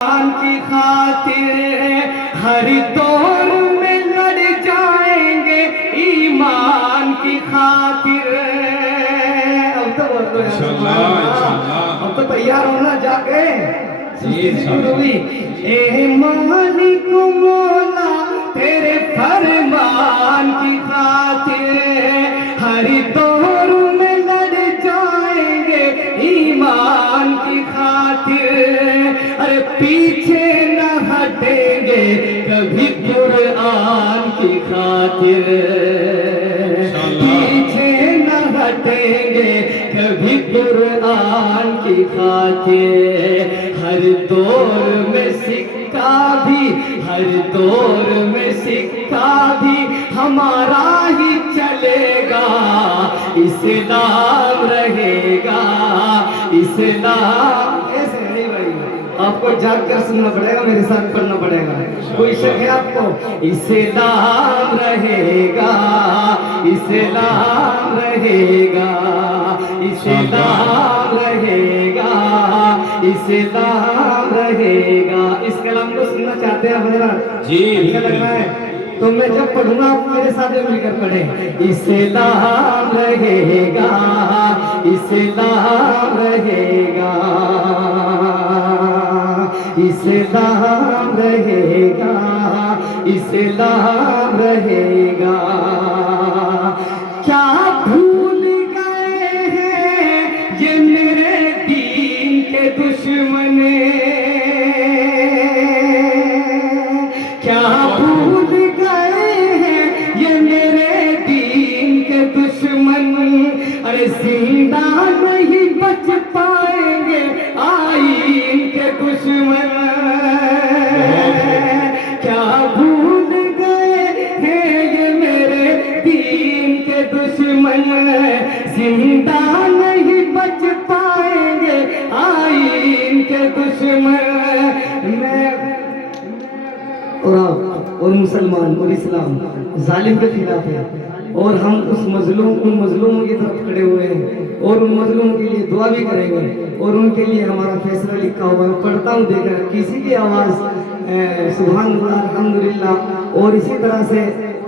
کی خاطر ہر دور میں لڑ جائیں گے ایمان کی خاطر. اب تو بولو اب تو تیار ہونا جا کے اے مالک مولا تیرے فرمان کی خاطر ہر دور میں لڑ جائیں گے ایمان کی خاطر. ارے پیچھے نہ ہٹیں گے کبھی قرآن کی خاطر. پیچھے نہ ہٹیں گے کبھی قرآن کی خاطر. ہر دور میں سکہ بھی ہر دور میں سکہ بھی ہمارا ہی چلے گا. اسلام رہے گا اسلام. ایسے نہیں بھائی آپ کو جاگ کر سننا پڑے گا میرے ساتھ پڑھنا پڑے گا. کوئی شک ہے آپ کو؟ اسلام رہے گا اسلام رہے گا اسلام رہے گا اسلام رہے گا. اس کلام کو سننا چاہتے ہیں حضرات؟ جی اچھا لگ رہا ہے تو میں جب پڑھوں گا آپ میرے ساتھ مل کر پڑھیں. اسلام رہے گا اسلام رہے گا اسلام رہے گا اسلام رہے گا. کیا بھول گئے ہیں یہ میرے دین کے دشمن. کیا بھول گئے ہیں یہ میرے دین کے دشمن. ارے زندہ نہیں بچ پائیں گے آئین کے دشمن. کیا بھول گئے ہیں یہ میرے دین کے دشمن. زندہ نہیں بچ پائیں گے آئین کے دشمن. میں اور مسلمان اور اسلام ظالم کے خلاف ہے اور ہم اس ان مظلوموں کی طرف کھڑے ہوئے ہیں اور ان مظلوموں کے لیے دعا بھی کریں گے اور ان کے لیے ہمارا فیصلہ لکھا ہوا ہے. پڑھتا ہوں دیکھ کر کسی کی آواز سبحان اللہ الحمدللہ اور اسی طرح سے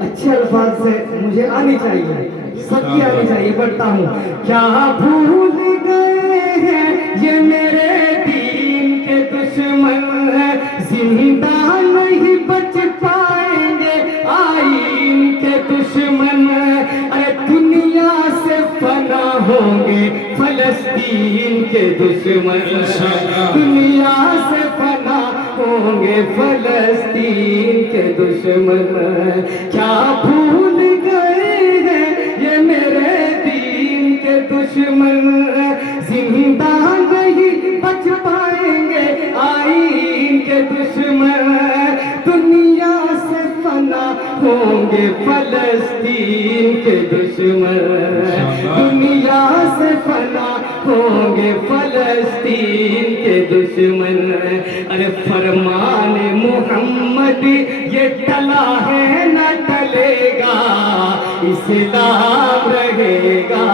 اچھے الفاظ سے مجھے آنی چاہیے سب کی آنی چاہیے. پڑھتا ہوں. کیا بھول گئے ہیں یہ میرے دین کے دشمن. زندہ نہیں بچ پائیں گے آئین کے دشمن. ارے دنیا سے فنا ہوں گے فلسطین کے دشمن. دنیا سے فنا ہوں گے فلسطین کے دشمن. کیا بھول گئے ہیں یہ میرے دین کے دشمن. زندہ نہیں بچ پائیں گے آئین کے دشمن. دنیا سے فنا ہوں گے فلسطین کے دشمن. دنیا سے فنا ہوں گے فلسطین کے دشمن. ارے فرمان محمد یہ ٹلا ہے نہ ٹلے گا. اسلام رہے گا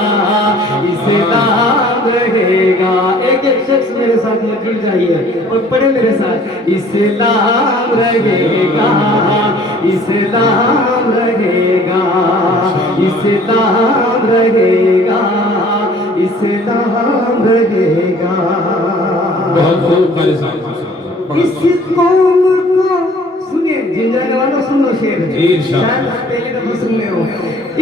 اسلام رہے گا. ایک ایک شخص میرے ساتھ جڑ جائیے اور پڑھے میرے ساتھ. اسلام رہے گا اسلام رہے گا اسلام رہے گا اسلام رہے گا. اس قوم کو سنیے جن جانے والوں سنو شعر شاید پہلی دفعہ سن رہے ہو.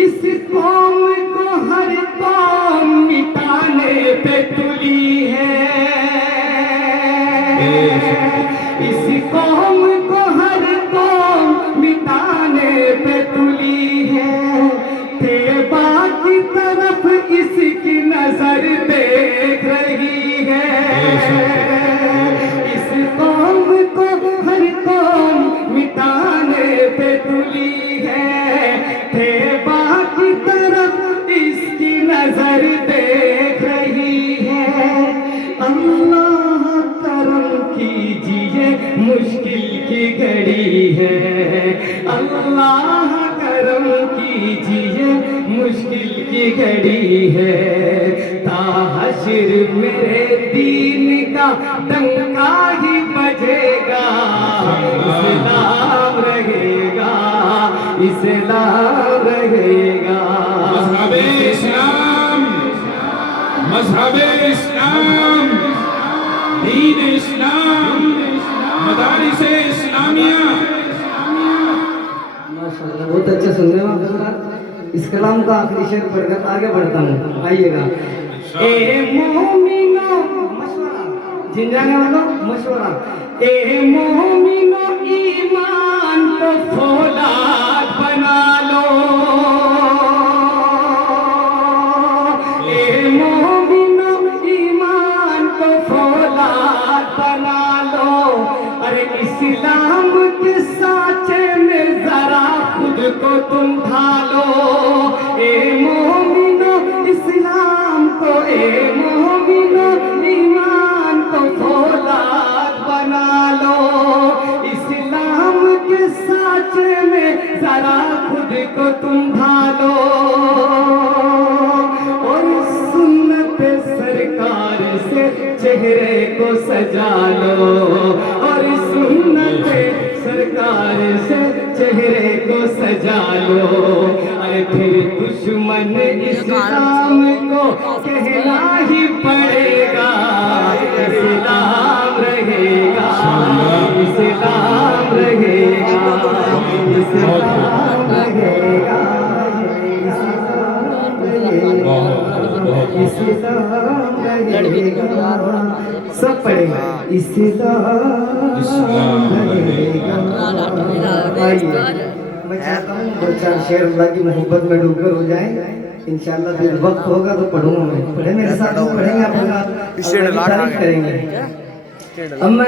اس قوم کو ہر قوم مٹانے پہ تلی ہے. اس قوم کو ہر قوم مٹانے پہ تلی ہے. طیبہ کی طرف اس کی نظر دیکھ رہی ہے. اس قوم کو ہر قوم مٹانے پہ تلی ہے. طیبہ کی طرف اس کی نظر دیکھ رہی ہے. اللہ کرم کیجیے مشکل کی گھڑی ہے. اللہ کرم کیجیے مشکل کی گھڑی ہے تا حشر میرے دین کا ڈنکا ہی بجے گا اسلام رہے گا اسلام رہے گا مذہب اسلام مذہب اسلام دین اسلام مدارس اسلامیہ ماشاءاللہ بہت اچھا سن رہے ہیں آپ اس کلام کا آخری شعر پڑھ کر آگے بڑھتا ہوں آئیے گا اے مومنو مشورہ جن جانے والوں مشورہ اے مومنو ایمان کو فولاد بنا لو اے مومنو ایمان کو فولاد بنا لو ارے اسلام کے سانچے میں ذرا خود کو تم ڈھالو اے مومنو اسلام کو اے مومنو ایمان کو فولاد بنا لو اسلام کے سانچے میں ذرا خود کو تم ڈھالو اور سنت سرکار سے چہرے کو سجا لو اور سنت سرکار سے چہرے کو سجا لو ارے پھر دشمن اسلام کو کہنا ہی پڑے گا اسلام رہے گا اسلام رہے گا اسلام رہے گا اسلام رہے گا سب پڑھیں گے اسلام رہے گا میں چاہتا ہوں دو چار شعر اللہ کی محبت میں ڈوب کر ہو جائیں انشاءاللہ پھر وقت ہوگا تو پڑھوں گا میں پڑھیں میرے ساتھ پڑھیں گے آپ تعریف کریں گے اب میں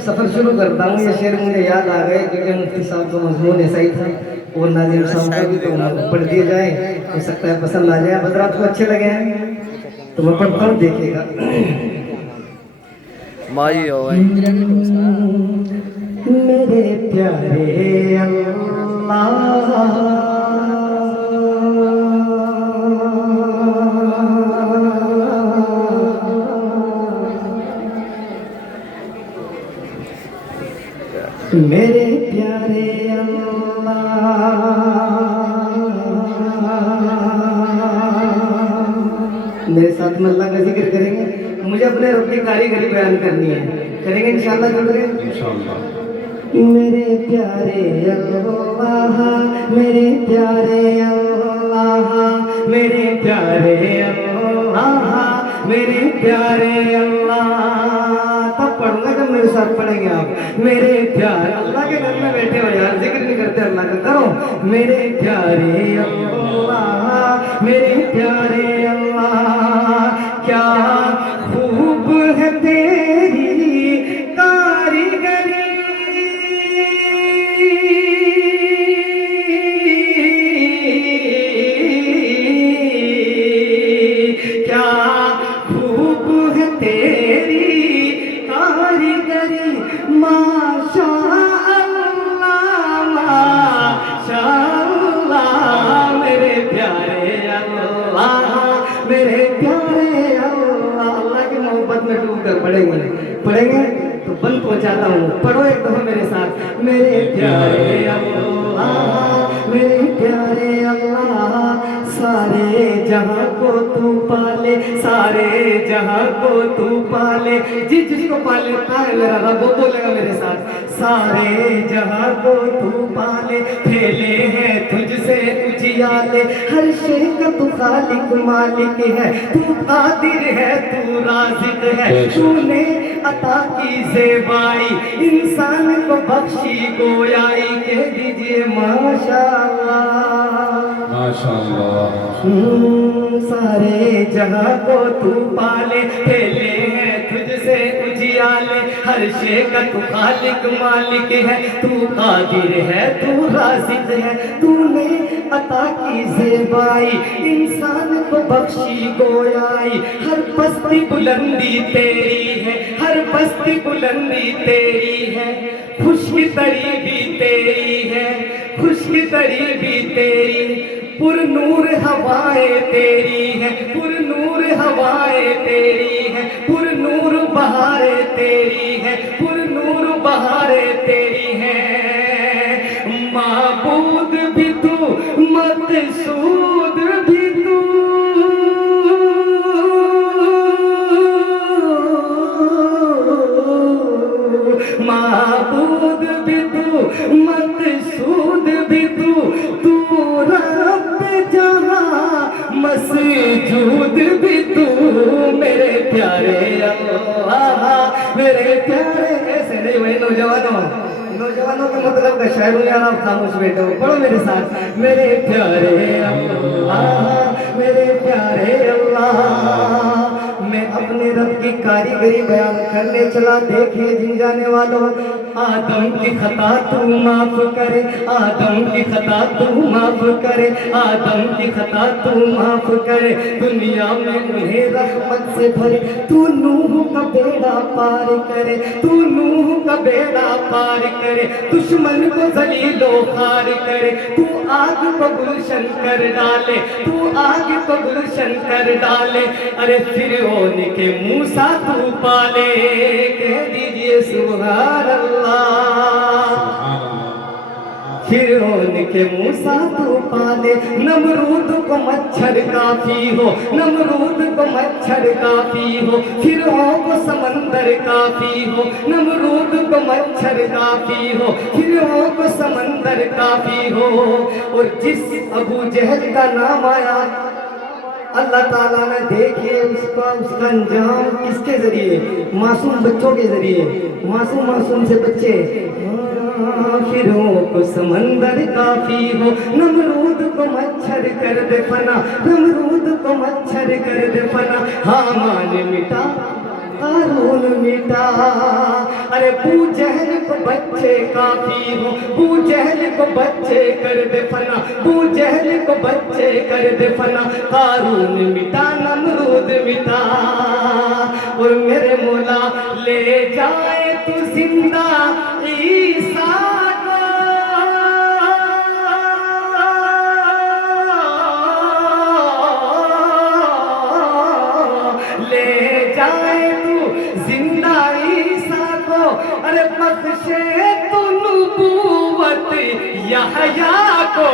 سفر شروع کرتا ہوں یہ شعر مجھے یاد آ گئے کیونکہ مفتی صاحب کا مضمون ایسا ہی تھا اور ناظم صاحب کا بھی تو پڑھ دیا جائے ہو سکتا ہے پسند آ جائے اب حضرات کو اچھے لگے ہیں تو میں پڑھتا ہوں دیکھیے گا میرے پیارے اللہ میرے پیارے اللہ میرے ساتھ میں اللہ کا ذکر کریں گے مجھے اپنے رب کی کاریگری بیان کرنی ہے کریں گے انشاءاللہ جڑ رہے ہیں میرے پیارے اللہ میرے پیارے اللہ میرے پیارے اللہ میرے پیارے اللہ تب پڑھوں گا جب میرے ساتھ پڑھیں گے آپ میرے پیارے اللہ کے گھر میں بیٹھے ہو یار ذکر نہیں کرتے اللہ کا کرو میرے پیارے اللہ میرے پیارے اللہ کیا خوب ہے تیری کاریگری کیا خوب ہے تیری کاریگری ماشاء اللہ ماشاء اللہ میرے پیارے اللہ میرے پیارے اللہ اللہ کی محبت میں ڈوب کر پڑھیں گے تو بند پہنچاتا ہوں پڑھو ایک دفعہ میرے ساتھ میرے پیارے اللہ میرے پیارے اللہ سارے جہاں کو تو پالے سارے جہاں کو تو پالے جس کو پالتا ہے میرا رب وہ بولے گا میرے ساتھ سارے جہاں کو تو پالے پھیلے ہیں تجھ سے اجیالے ہر شے کا تو خالق مالک ہے تو قادر ہے تو رازق ہے تو نے عطا کی زیبائی انسان کو بخشی گویائی کہہ دیجئے ماشاءاللہ ماشاءاللہ سارے جہاں کو تو پالے پھیلے ہیں تجھ سے اجیالے ہر شے کا تو خالق مالک ہے تو قادر ہے تو رازق ہے تو نے عطا کی زیبائی انسان کو بخشی گویائی ہر پستی بلندی تیری ہے ہر پستی بلندی تیری ہے خشک تری بھی تیری ہے خوش خشک تری بھی تیری پر نور ہوائیں تیری ہیں پر نور ہوائیں تیری ہیں پر نور بہاریں تیری ہیں پر نور بہاریں تیری ہیں معبود بھی تو مقصود بھی تو معبود بھی تو مقصود بھی تو رب جہاں مسجود بھی تو میرے پیارے اللہ میرے پیارے ایسے نہیں ہوئے نوجوانوں کا مطلب کا شاعروں نے آپ خاموش بیٹھے ہو پڑھو میرے ساتھ میرے پیارے اللہ میرے پیارے اللہ میں اپنے رب کی کاریگری بیان کرنے چلا دیکھیں جن جانے والوں آدم کی خطا تو معاف کرے آدم کی خطا تو معاف کرے آدم کی خطا تو معاف کرے دنیا میں انہیں رحمت سے بھرے تو نوح کا بیڑا پار کرے تو نوح کا بیڑا پار کرے دشمن کو ذلیل و خوار کرے تو آگ کو گلشن کر ڈالے تو آگ کو گلشن کر ڈالے ارے فرعون کے موسیٰ تو پالے کہہ دیجئے سبحان اللہ فرعون کے موسیٰ تو پالے نمرود کو مچھر کافی ہو نمرود کو مچھر کافی ہو فرعون کو سمندر کافی ہو نمرود کو مچھر کافی ہو فرعون کو سمندر کافی ہو اور جس ابو جہل کا نام آیا اللہ تعالیٰ نے دیکھئے اس کا انجام کس کے ذریعے معصوم بچوں کے ذریعے معصوم سے بچے فرعون کو سمندر کافی ہو نمرود کو مچھر کر دے فنا نمرود کو مچھر کر دے فنا حامان مٹا قارون مٹا ارے ابو جہل کو بچے کافی ہو ابو جہل کو بچے کر دے فنا ابو جہل کو بچے کر دے فنا قارون مٹا نمرود مٹا اور میرے مولا لے جائے تو زندہ عیسیٰ لے جائے تو زندہ عیسیٰ کو ارے بخشے تو نبوت یحییٰ کو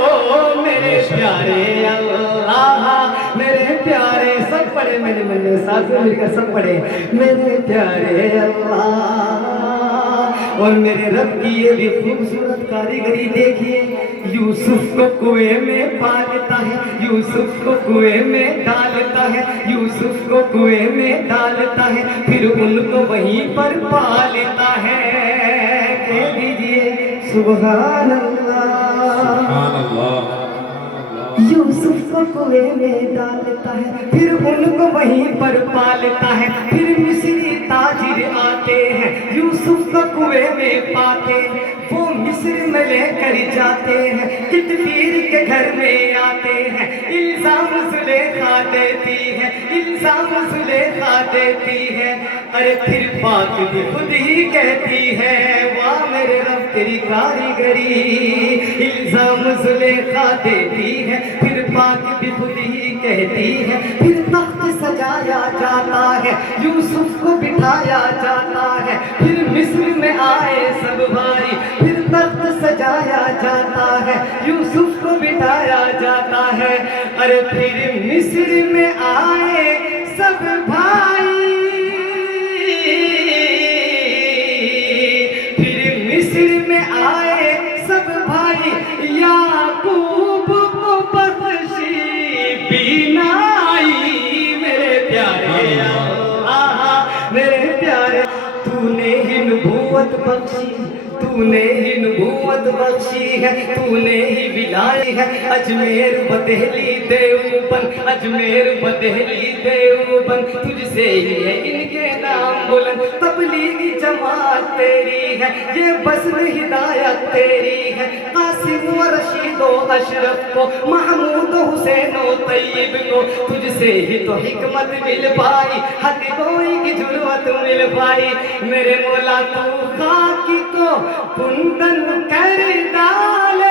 میرے پیارے اللہ میرے پیارے سب پڑھے میرے ساتھ مل کر سب پڑھے میرے پیارے اللہ اور میرے رب کی یہ بھی خوبصورت کاریگری دیکھیے یوسف کو کنویں میں پالتا ہے یوسف کو کنویں میں ڈالتا ہے یوسف کو کنویں میں ڈالتا ہے پھر ان کو وہیں پر پالتا ہے کہہ دیجئے سبحان اللہ یوسف کو کنویں میں ڈالتا ہے پھر ان کو وہیں پر پالتا ہے پھر مصری تاجر آتے ہیں یوسف کو کنویں میں پاتے وہ مصر میں لے کر جاتے ہیں کتفیر کے گھر میں آتے ہیں الزام زلیخا دیتی ہے الزام زلیخا دیتی ہے ارے پھر پاک بھی خود ہی کہتی ہے واہ میرے رب تیری کاریگری الزام زلیخا دیتی ہے پھر پاک بھی خود ہی کہتی ہے پھر تخت سجایا جاتا ہے یوسف کو بٹھایا جاتا ہے پھر مصر میں آئے سب بھائی پھر تخت سجایا جاتا ہے یوسف کو بٹھایا جاتا ہے ارے پھر مصر میں آئے سب بھائی پھر مصر میں آئے سب بھائی یعقوب کو بخشی بینائی میرے پیارے میرے پیارے تو نے ہی نبوت بخشی تو نے ہی نبوت بخشی ہے تو نے ہی بلائی ہے اجمیر بدہلی دیوبند اجمیر بدہلی دیوبند تجھ سے ہی ہے ان کے نام بلند تبلیغی جماعت تیری ہے یہ بزم ہدایت تیری ہے قاسم و رشید و اشرف کو محمود و حسین و طیب کو تجھ سے ہی تو حکمت مل پائی حق گوئی کی جرأت مل پائی میرے مولا تو خاکی کو کندن کر ڈالے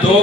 2